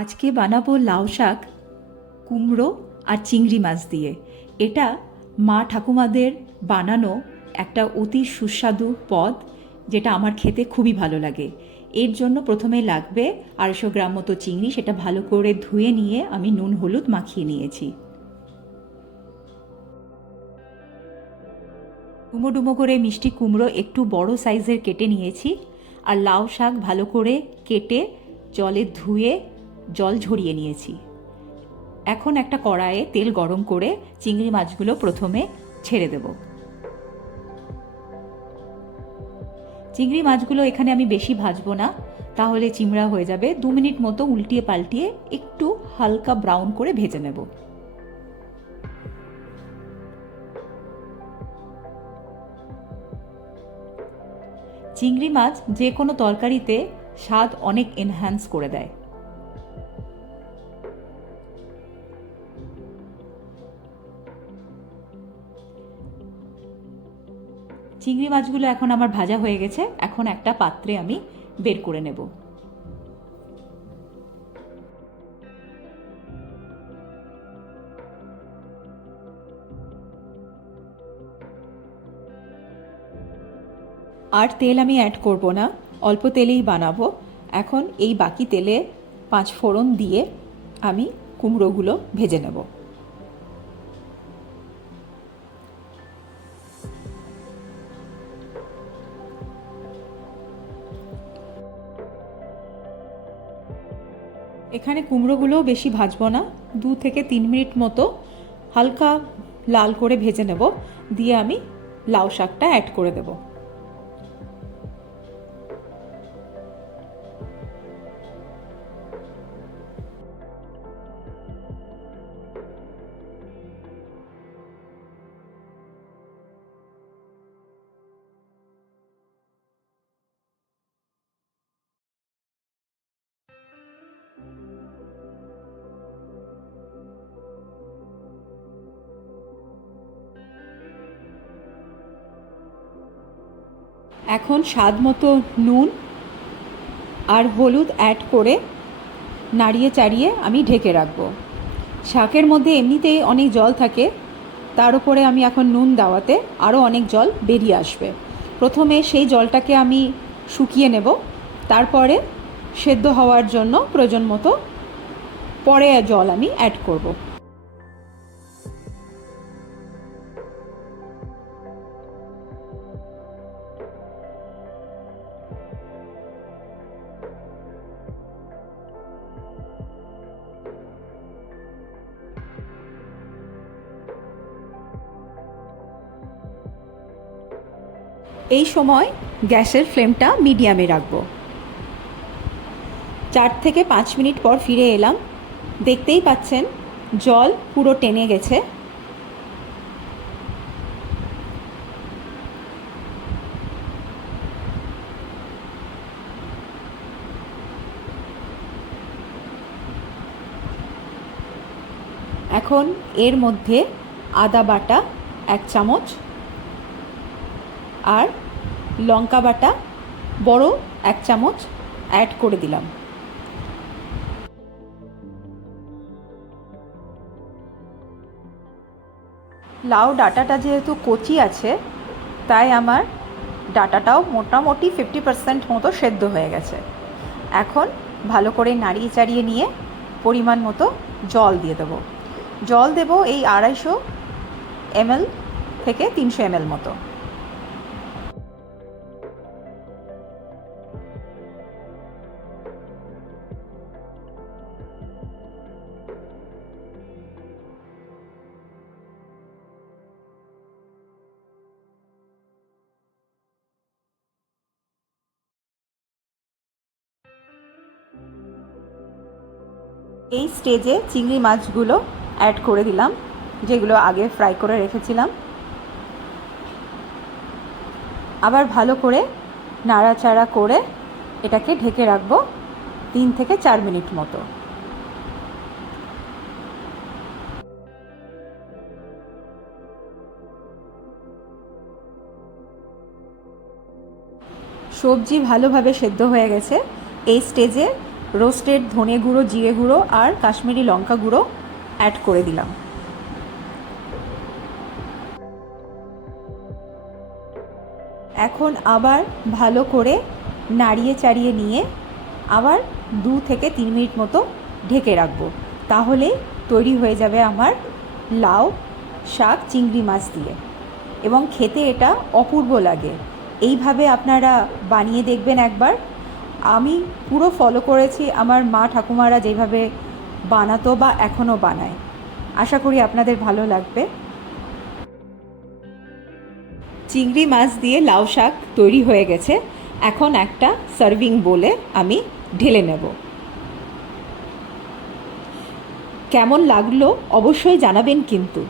আজকে বানাবো লাউ শাক, কুমড়ো আর চিংড়ি মাছ দিয়ে। এটা মা ঠাকুমাদের বানানো একটা অতি সুস্বাদু পদ, যেটা আমার খেতে খুবই ভালো লাগে। এর জন্য প্রথমে লাগবে 250 গ্রাম মতো চিংড়ি। সেটা ভালো করে ধুয়ে নিয়ে আমি নুন হলুদ মাখিয়ে নিয়েছি। ডুমো ডুমো করে মিষ্টি কুমড়ো একটু বড় সাইজের কেটে নিয়েছি। আর লাউ শাক ভালো করে কেটে জলে ধুয়ে জল ঝরিয়ে নিয়েছি। এখন একটা কড়াইয়ে তেল গরম করে চিংড়ি মাছগুলো প্রথমে ছেড়ে দেব। চিংড়ি মাছগুলো এখানে আমি বেশি ভাজবো না, তাহলে চিমড়া হয়ে যাবে। 2 মিনিট মতো উল্টিয়ে পাল্টিয়ে একটু হালকা ব্রাউন করে ভেজে নেব। চিংড়ি মাছ যে কোনো তরকারিতে স্বাদ অনেক এনহ্যান্স করে দেয়। চিংড়ি মাছগুলো এখন আমার ভাজা হয়ে গেছে। এখন একটা পাত্রে আমি বের করে নেব। আর তেল আমি অ্যাড করব না, অল্প তেলেই বানাবো। এখন এই বাকি তেলে 5 ফোড়ন দিয়ে আমি কুমড়োগুলো ভেজে নেব। এখানে কুমড়োগুলো বেশি ভাজবো না, 2 থেকে 3 মিনিট মতো হালকা লাল করে ভেজে নেব। দিয়ে আমি লাউ শাকটা অ্যাড করে দেব। এখন স্বাদ মতো নুন আর হলুদ অ্যাড করে নাড়িয়ে চাড়িয়ে আমি ঢেকে রাখবো। শাকের মধ্যে এমনিতেই অনেক জল থাকে, তার উপরে আমি এখন নুন দেওয়াতে আরও অনেক জল বেরিয়ে আসবে। প্রথমে সেই জলটাকে আমি শুকিয়ে নেব, তারপরে সেদ্ধ হওয়ার জন্য প্রয়োজন মতো পরে জল আমি অ্যাড করব। এই সময় গ্যাসের ফ্লেমটা মিডিয়ামে রাখবো। 4 থেকে 5 মিনিট পর ফিরে এলাম। দেখতেই পাচ্ছেন জল পুরো টেনে গেছে। এখন এর মধ্যে আদা বাটা 1 চামচ আর লঙ্কা বাটা বড় 1 চামচ অ্যাড করে দিলাম। লাউ ডাঁটাটা যেহেতু কচি আছে, তাই আমার ডাঁটাটাও মোটামুটি 50% মতো সেদ্ধ হয়ে গেছে। এখন ভালো করে নাড়িয়ে চাড়িয়ে নিয়ে পরিমাণ মতো জল দিয়ে দেবো। জল দেব এই 250 ml থেকে 300 ml মতো। এই স্টেজে চিংড়ি মাছগুলো অ্যাড করে দিলাম, যেগুলো আগে ফ্রাই করে রেখেছিলাম। আবার ভালো করে নাড়াচাড়া করে এটাকে ঢেকে রাখবো 3 থেকে 4 মিনিট মতো। সবজি ভালোভাবে সেদ্ধ হয়ে গেছে। এই স্টেজে রোস্টেড ধনে গুঁড়ো, জিরে গুঁড়ো আর কাশ্মীরি লঙ্কা গুঁড়ো অ্যাড করে দিলাম। এখন আবার ভালো করে নাড়িয়ে চাড়িয়ে নিয়ে আবার 2 থেকে 3 মিনিট মতো ঢেকে রাখবো। তাহলে তৈরি হয়ে যাবে আমার লাউ শাক চিংড়ি মাছ দিয়ে, এবং খেতে এটা অপূর্ব লাগে। এইভাবে আপনারা বানিয়ে দেখবেন একবার। আমি পুরো ফলো করেছি আমার মা ঠাকুমারা যেভাবে বানাতো বা এখনও বানায়। আশা করি আপনাদের ভালো লাগবে। চিংড়ি মাছ দিয়ে লাউ শাক তৈরি হয়ে গেছে। এখন একটা সার্ভিং বোলে আমি ঢেলে নেব। কেমন লাগলো অবশ্যই জানাবেন কিন্তু।